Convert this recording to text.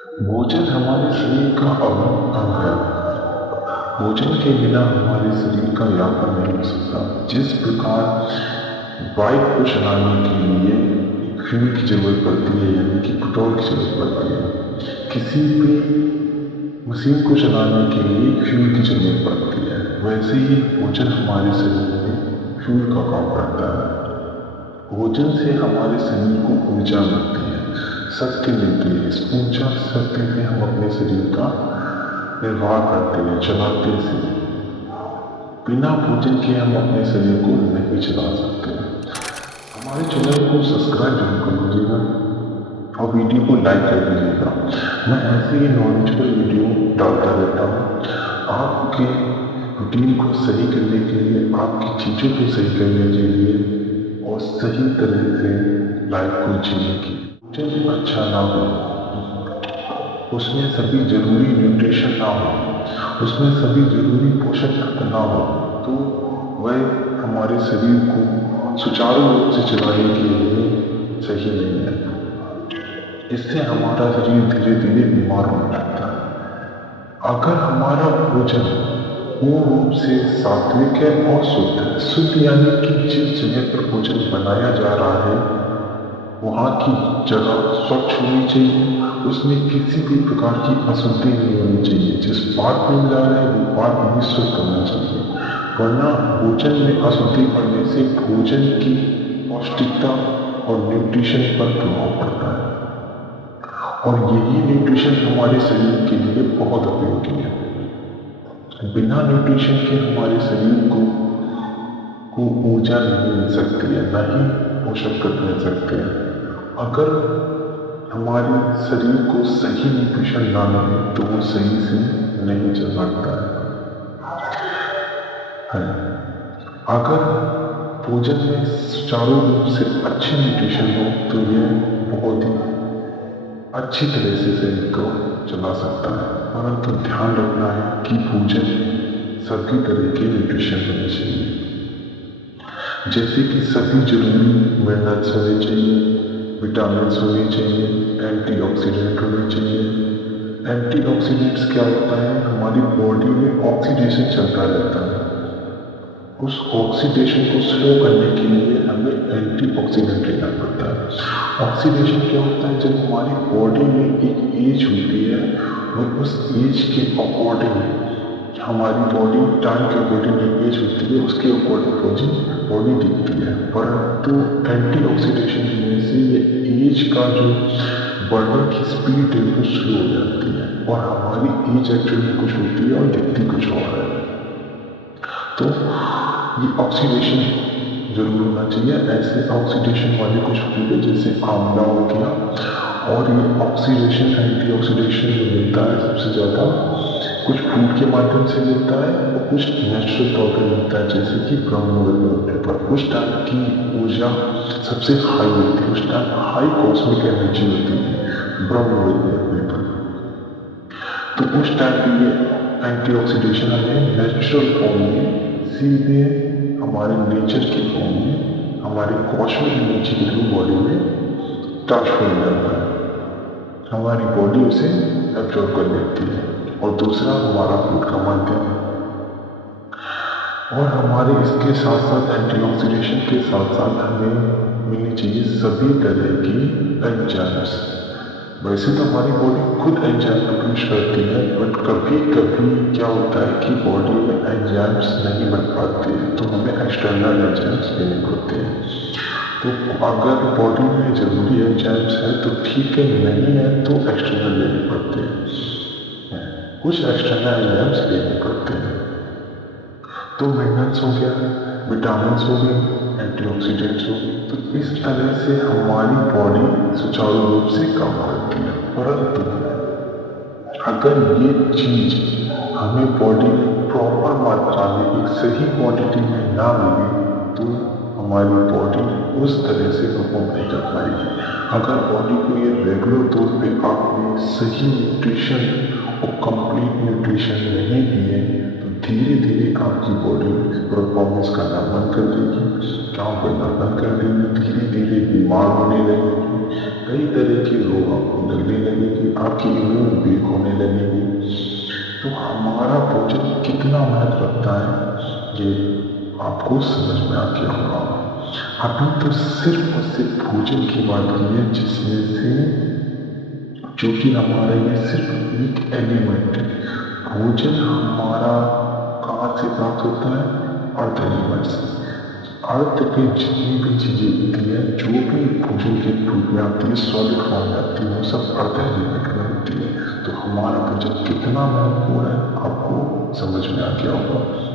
भोजन हमारे शरीर का अभिन्न अंग है। भोजन के बिना हमारे शरीर का यापन नहीं हो सकता। जिस प्रकार बाइक को चलाने के लिए एक फ्यूल की जरूरत पड़ती है, यानी कि पेट्रोल की जरूरत पड़ती है, किसी भी मशीन को चलाने के लिए फ्यूल की जरूरत पड़ती है। वैसे ही भोजन हमारे शरीर में फ्यूल का काम करता है। भोजन से हमारे शरीर को ऊर्जा मिलती है, शक्ति मिलती है। इस ऊर्जा शक्ति से हम अपने शरीर का निर्वाह करते हैं, चलाते हैं। बिना भोजन के हम अपने शरीर को नहीं चला सकते। हमारे चैनल को सब्सक्राइब जरूर कर लीजिएगा और वीडियो को लाइक कर दीजिएगा। मैं ऐसे ही नॉलेजेबल वीडियो डालता रहता हूँ। आपके रूटीन को सही करने के लिए, आपकी चीज़ों को सही करने के लिए और सही तरह से लाइफ को जीने की। भोजन अच्छा ना हो, उसमें सभी जरूरी न्यूट्रिशन ना हो, उसमें सभी जरूरी पोषक तत्व ना हो, तो वह हमारे शरीर को सुचारू रूप से चलाने के लिए सही नहीं है। इससे हमारा शरीर धीरे धीरे बीमार होने लगता है। अगर हमारा भोजन पूर्ण रूप से सात्विक है और शुद्ध है, शुद्ध यानी कि जिस जगह पर भोजन बनाया जा रहा है वहाँ की जगह स्वच्छ होनी चाहिए, उसमें किसी भी प्रकार की अशुद्धि नहीं होनी चाहिए। जिस पात्र में जा रहे हैं वो पात्र भी शुद्ध होना चाहिए, वरना भोजन में अशुद्धि पड़ने से भोजन की पौष्टिकता और न्यूट्रिशन पर प्रभाव पड़ता है। और यही न्यूट्रिशन हमारे शरीर के लिए बहुत उपयोगी है। बिना न्यूट्रिशन के हमारे शरीर को ऊर्जा नहीं मिल सकती है, न ही पोषक तत्व मिल सकते हैं। अगर हमारे शरीर को सही न्यूट्रिशन ना मिले तो वो सही से नहीं चल सकता है। अगर भोजन में सुचारू रूप से अच्छी न्यूट्रिशन हो तो यह बहुत ही अच्छी तरह से शरीर को चला सकता है। परंतु ध्यान रखना है कि भोजन सभी तरह के न्यूट्रिशन होने चाहिए, जैसे कि सभी जरूरी मिनरल्स होने चाहिए, विटामिन होने चाहिए, एंटीऑक्सीडेंट होने चाहिए। एंटीऑक्सीडेंट्स क्या होता है, हमारी बॉडी में ऑक्सीडेशन चलता रहता है। उस ऑक्सीडेशन को स्लो करने के लिए हमें एंटीऑक्सीडेंट लेना पड़ता है। ऑक्सीडेशन क्या होता है, जब हमारी बॉडी में एक एज होती है, और उस एज के अकॉर्डिंग हमारी बॉडी टाइम के अकॉर्डिंग एक एज होती है, उसके अकॉर्डिंग बॉडी दिखती है। परंतु एंटीऑक्सीडेशन होने से ये एज का जो बढ़ने की स्पीड है वो स्लो हो जाती है और हमारी एज एक्चुअली कुछ होती है और दिखती कुछ और है। तो ये ऑक्सीडेशन जरूर होना चाहिए। ऐसे ऑक्सीडेशन वाले कुछ फूड है जैसे आंवला हो गया, और ये ऑक्सीडेशन एंटीऑक्सीडेशन जो मिलता है सबसे ज़्यादा कुछ फूड के माध्यम से मिलता है और कुछ नेचुरल तौर पर मिलता है, जैसे कि ब्रह्म मुहूर्त में होने पर उस टाइम की ऊर्जा सबसे हाई होती है, उस टाइम हाई कॉस्मिक एनर्जी होती है ब्रह्म मुहूर्त में होने पर। तो उस टाइम पे ये एंटीऑक्सीडेशन हमें नेचुरल फॉर्म में सीधे हमारे नेचर की फॉर्म में हमारे कॉस्मिक एनर्जी के थ्रू बॉडी में ट्रांसफर हो जाता है, हमारी बॉडी उसे एब्जॉर्ब कर लेती है। और दूसरा हमारा फूड का माध्यम है। और हमारे इसके साथ साथ एंटीऑक्सीडेशन के साथ साथ हमें मिलनी चाहिए सभी तरह की एंजाइम्स। वैसे तो हमारी बॉडी खुद एंजाइम प्रोड्यूस करती है, बट कभी कभी क्या होता है कि बॉडी में एंजाइम्स नहीं बन पाते हैं, तो हमें एक्सटर्नल एंजाइम्स लेने पड़ते हैं। तो अगर बॉडी में जरूरी एंजाइम्स है तो ठीक है, नहीं है तो एक्सटर्नल लेने पड़ते हैं, कुछ एक्सटर्नल एंजाइम्स लेने पड़ते हैं। तो मिनरल्स हो गया, विटामिन हो गए, एंटीऑक्सीडेंट्स हो गए। तो इस तरह से हमारी बॉडी सुचारू रूप से काम करती है। परंतु अगर ये चीज हमें बॉडी में प्रॉपर मात्रा में एक सही क्वांटिटी में ना मिले तो हमारी बॉडी उस तरह से परफॉर्म नहीं कर पाएगी। अगर बॉडी को ये रेगुलर तौर पे आपने सही न्यूट्रिशन और कंप्लीट न्यूट्रिशन नहीं दिए तो धीरे धीरे आपकी बॉडी परफॉर्मेंस करना बंद कर देगी, काम करना बंद कर देगी, धीरे धीरे बीमार होने लगेगी, कई तरह के रोग आपको लगने लगेंगे, आपकी इम्यून वीक होने लगेगी। तो हमारा भोजन कितना महत्व रखता है ये आपको समझ में आ गया होगा। अभी तो सिर्फ और सिर्फ भोजन की बात की है, जिसमें से जो कि हमारा ये सिर्फ एक एलिमेंट है। भोजन हमारा कहाँ से प्राप्त होता है? अर्थ एलिमेंट से। अर्थ पे जितनी भी चीजें होती है, जो भी भोजन के रूप में आती है, सॉलिड फॉर्म में आती है, वो सब अर्थ एलिमेंट में होती है। तो हमारा भोजन कितना महत्वपूर्ण है आपको समझ में आ गया होगा।